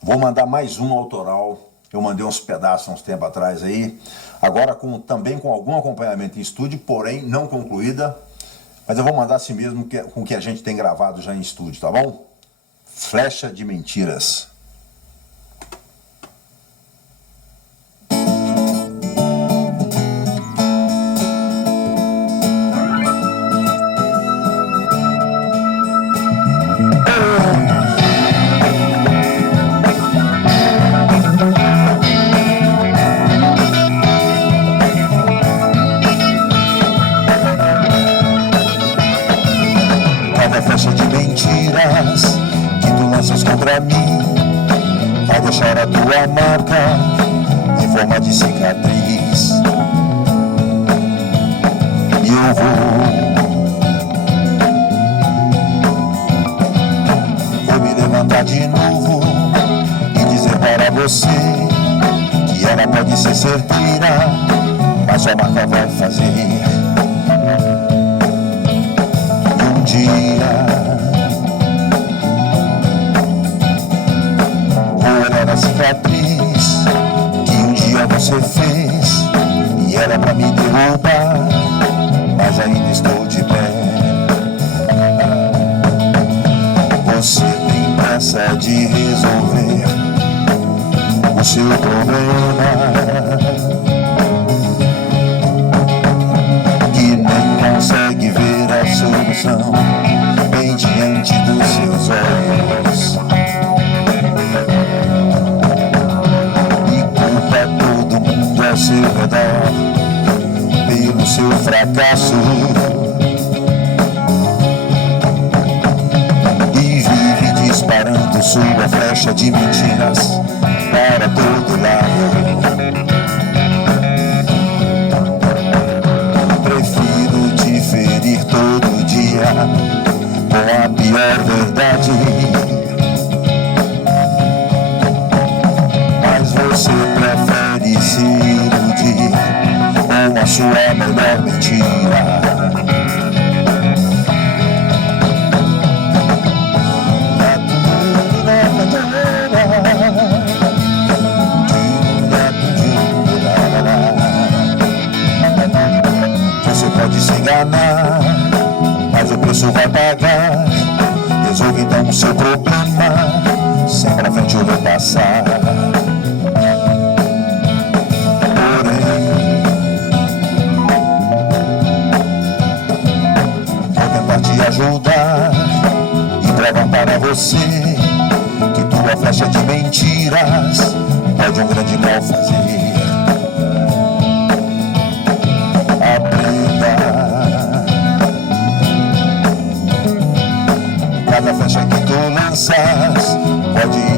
Vou mandar mais uma autoral. Eu mandei uns pedaços há uns tempos atrás aí. Agora também com algum acompanhamento em estúdio, porém não concluída. Mas eu vou mandar assim mesmo com o que a gente tem gravado já em estúdio, tá bom? Flecha de Mentiras. Cada flecha de mentiras que tu lanças contra mim vai deixar a tua marca em forma de cicatriz. E eu vou me levantar de novo e dizer para você que ela pode ser certeira, mas sua marca vai fazer. Vou olhar a cicatriz que um dia você fez e era pra me derrubar, mas ainda estou de pé. Você tem pressa de resolver o seu problema, que nem consegue ver a solução bem diante dos seus olhos, e culpa todo mundo ao seu redor pelo seu fracasso, e vive disparando sua flecha de mentiras para todo lado. Prefiro te ferir todo dia com a pior verdade, mas você prefere se iludir com a sua melhor mentira. Você pode se enganar, mas o preço vai pagar. Resolve então o seu problema, sem pra frente ou repassar. Porém, vou tentar te ajudar e provar para você que tua flecha de mentiras pode um grande mal fazer. Cada flecha que tu lanças pode